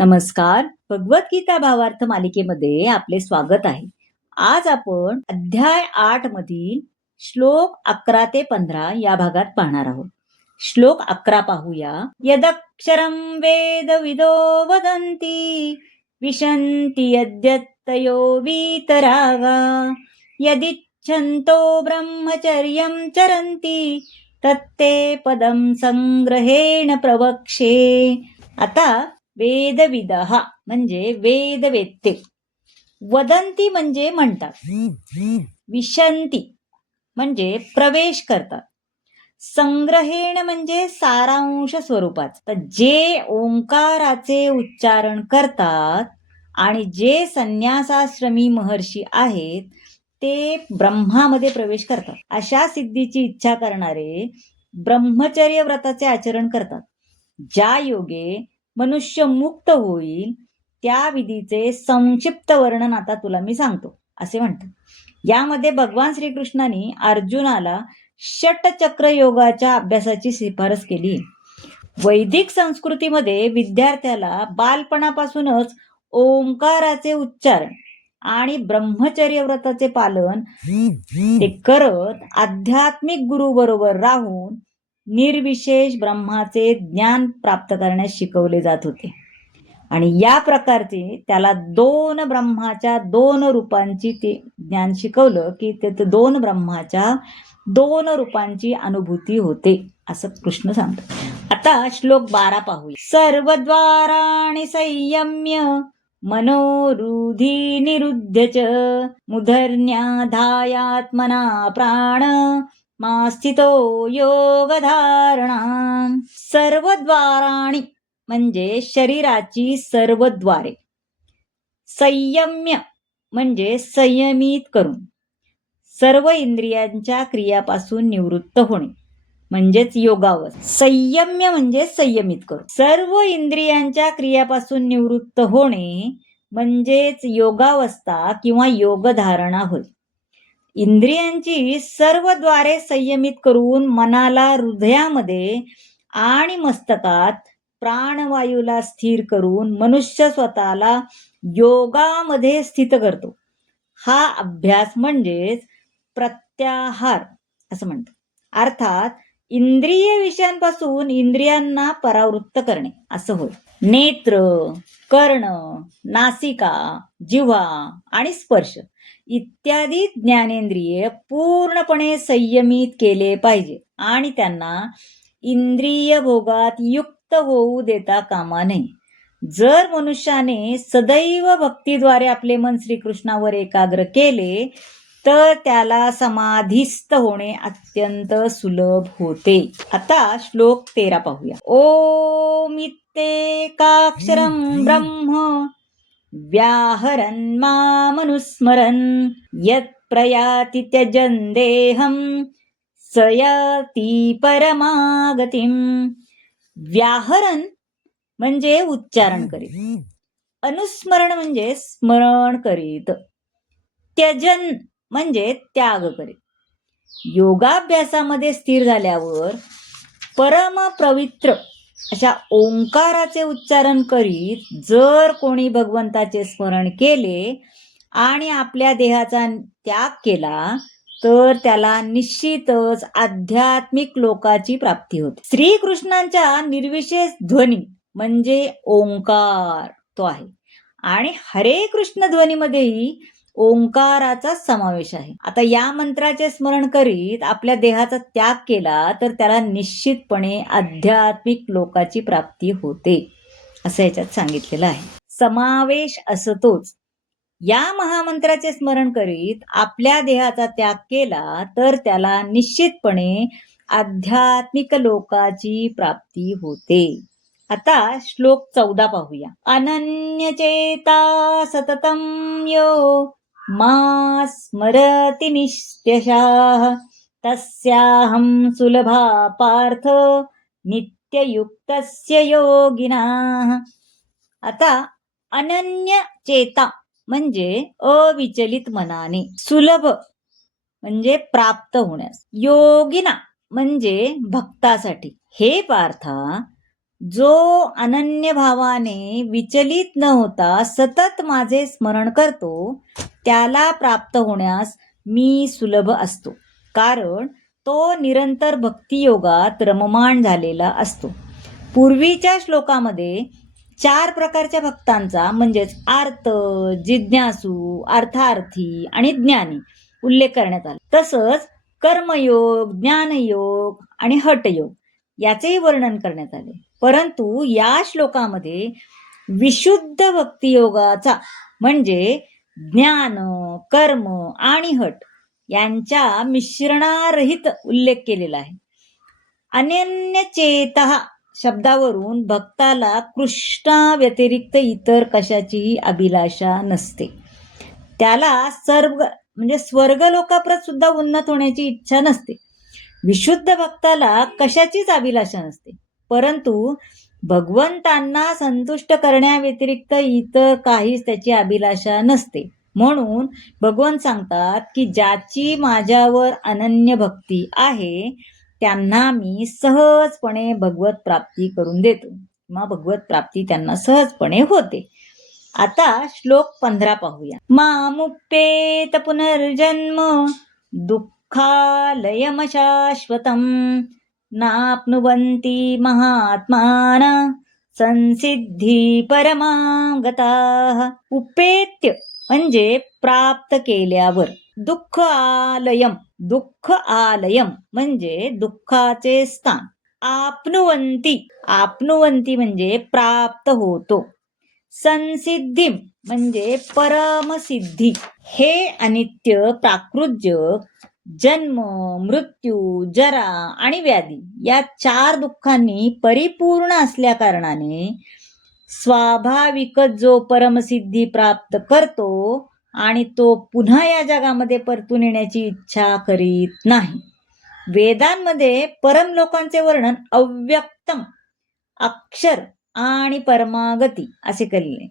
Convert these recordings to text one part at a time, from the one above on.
नमस्कार. भगवद्गीता भावार्थ मालिकेमध्ये आपले स्वागत आहे. आज आपण अध्याय 8 मधील श्लोक 11 ते 15 या भागात पाहणार आहोत. श्लोक 11 पाहूया. यदक्षरं वेदविदो वदन्ति विशन्ति यद्यत्तयो वीतरागा यदिच्छन्तो ब्रह्मचर्यं चरन्ति तत्ते पदं संग्रहेण प्रवक्षे. आता वेदविदः म्हणजे वेदवेत्ते, वदंती म्हणजे म्हणतात, विशंती म्हणजे प्रवेश करतात, संग्रहेण म्हणजे सारांश स्वरूपात. तर जे ओंकाराचे उच्चारण करतात आणि जे संन्यासाश्रमी महर्षी आहेत ते ब्रह्मामध्ये प्रवेश करतात. अशा सिद्धीची इच्छा करणारे ब्रह्मचर्य व्रताचे आचरण करतात. ज्या योगे मनुष्य मुक्त होईल त्या विधीचे संक्षिप्त वर्णन आता तुला मी सांगतो, असे म्हणतात. यामध्ये भगवान श्रीकृष्णाने अर्जुनाला षटचक्र योगाच्या अभ्यासाची शिफारस केली. वैदिक संस्कृतीमध्ये विद्यार्थ्याला बालपणापासूनच ओंकाराचे उच्चारण आणि ब्रह्मचर्य व्रताचे पालन ते करत आध्यात्मिक गुरु बरोबर राहून निर्विशेष ब्रह्माचे ज्ञान प्राप्त करण्यास शिकवले जात होते. आणि या प्रकारचे त्याला दोन ब्रह्माच्या दोन रूपांची ते ज्ञान शिकवलं की ते दोन ब्रह्माच्या दोन रूपांची अनुभूती होते, असं कृष्ण सांगतो. आता श्लोक 12 पाहूया. सर्वद्वाराणि संयम्य मनोरुधी निरुद्ध च मुधर्ण्याधायात्मना प्राण मास्थितो योगधारणा. सर्वद्वाराणि म्हणजे शरीराची सर्व द्वारे, संयम्य म्हणजे संयमित करून, सर्व इंद्रियांच्या क्रियापासून निवृत्त होणे म्हणजेच योगावस्था. संयम्य म्हणजे संयमित करून, सर्व इंद्रियांच्या क्रियापासून निवृत्त होणे म्हणजेच योगावस्था किंवा योगधारणा होय. इंद्रियांची सर्व द्वारे संयमित करून मनाला हृदयामध्ये आणि मस्तकात प्राणवायूला स्थिर करून मनुष्य स्वतःला योगामध्ये स्थित करतो. हा अभ्यास म्हणजेच प्रत्याहार असं म्हणतात. अर्थात इंद्रिय विषयांपासून इंद्रियांना परावृत्त करणे असं होय. नेत्र, कर्ण, नासिका, जिव्हा आणि स्पर्श इत्यादी ज्ञानेंद्रिय पूर्णपणे संयमित केले पाहिजे आणि त्यांना इंद्रिय भोगात युक्त होऊ देता कामा नये. जर मनुष्याने सदैव भक्तीद्वारे आपले मन श्रीकृष्णावर एकाग्र केले तर त्याला समाधीस्थ होणे अत्यंत सुलभ होते. आता श्लोक 13 पाहूया. ओमित्येकाक्षरं ब्रह्म व्याहरन् मामनुस्मरन् यत् प्रयाति त्यजन् देहं स याति परमागतिं. व्याहरण म्हणजे उच्चारण करीत, अनुस्मरण म्हणजे स्मरण करीत, त्यजन म्हणजे त्याग करीत. योगाभ्यासामध्ये स्थिर झाल्यावर परम पवित्र अशा ओंकाराचे उच्चारण करीत जर कोणी भगवंताचे स्मरण केले आणि आपल्या देहाचा त्याग केला तर त्याला निश्चितच आध्यात्मिक लोकाची प्राप्ती होते. श्रीकृष्णांच्या निर्विशेष ध्वनी म्हणजे ओंकार तो आहे आणि हरे कृष्ण ध्वनीमध्येही ओंकाराचा समावेश आहे. आता या मंत्राचे स्मरण करीत आपल्या देहाचा त्याग केला तर त्याला निश्चितपणे आध्यात्मिक लोकाची प्राप्ती होते असं याच्यात सांगितलेलं आहे. समावेश असतोच. या महामंत्राचे स्मरण करीत आपल्या देहाचा त्याग केला तर त्याला निश्चितपणे आध्यात्मिक लोकाची प्राप्ती होते. आता श्लोक 14 पाहूया. अनन्यचेता सततं यो मा स्मरति नित्यशः तस्याहं सुलभा पार्थ नित्ययुक्तस्य योगिनाः. आता अनन्य चेता म्हणजे अविचलित मनाने, सुलभ म्हणजे प्राप्त होण्यास, योगिना म्हणजे भक्तासाठी. हे पार्था जो अनन्य भावाने विचलित न होता सतत माझे स्मरण करतो त्याला प्राप्त होण्यास मी सुलभ असतो, कारण तो निरंतर भक्तियोगात रममाण झालेला असतो. पूर्वीच्या श्लोकामध्ये 4 प्रकारच्या भक्तांचा म्हणजेच आर्त, जिज्ञासू, अर्थार्थी आणि ज्ञानी उल्लेख करण्यात आला. तसंच कर्मयोग, ज्ञानयोग आणि हठयोग याचेही वर्णन करण्यात आले. परंतु या श्लोकामध्ये विशुद्ध भक्तियोगाचा म्हणजे ज्ञान, कर्म आणि हठ यांच्या मिश्रणारहित उल्लेख केलेला आहे. अनन्यचेतः शब्दावरून भक्ताला कृष्णा व्यतिरिक्त इतर कशाचीही अभिलाषा नसते. त्याला स्वर्ग लोकाप्रत सुद्धा उन्नत होण्याची इच्छा नसते. विशुद्ध भक्ताला कशाचीच अभिलाषा नसते, परंतु भगवंतांना संतुष्ट करण्याव्यतिरिक्त इतर काहीच त्याची अभिलाषा नसते. म्हणून भगवंत सांगतात की ज्याची माझ्यावर अनन्य भक्ती आहे त्यांना मी सहजपणे भगवत प्राप्ती करून देतो, किंवा भगवत प्राप्ती त्यांना सहजपणे होते. आता श्लोक 15 पाहूया. मामुप्येत पुनर्जन्म दुःखालयमशाश्वतम् नाप्नुवन्ति महात्माना संसिद्धी परमां गताः. उपेत्य म्हणजे प्राप्त केल्यावर, दुःख आलयम म्हणजे दुःखाचे स्थान, आपनुवंती म्हणजे प्राप्त होतो, संसिद्धी म्हणजे परमसिद्धी. हे अनित्य प्राकृत जग जन्म, मृत्यू, जरा आणि व्याधी या 4 दुःखांनी परिपूर्ण असल्या कारणाने स्वाभाविकच जो परमसिद्धी प्राप्त करतो आणि तो पुन्हा या जगामध्ये परतून येण्याची इच्छा करीत नाही. वेदांमध्ये परम लोकांचे वर्णन अव्यक्तम, अक्षर आणि परमागती असे केलेले.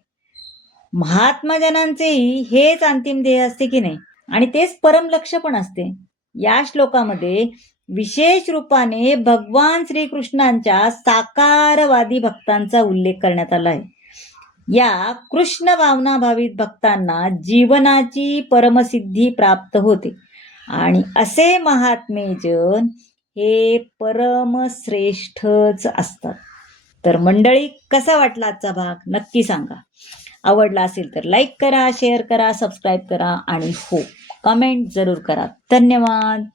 महात्माजनांचेही हेच अंतिम ध्येय असते की नाही, आणि तेच परम लक्ष्य पण असते. या श्लोकामध्ये विशेष रूपाने भगवान श्रीकृष्णांच्या साकारवादी भक्तांचा उल्लेख करण्यात आला आहे. या कृष्ण भावनाभावित भक्तांना जीवनाची परमसिद्धी प्राप्त होते, आणि असे महात्मेजन हे परमश्रेष्ठच असतात. तर मंडळी, कसा वाटला आजचा भाग नक्की सांगा. आवडला असेल तर लाईक करा, शेअर करा, सबस्क्राईब करा आणि हो, कमेंट जरूर करा. धन्यवाद.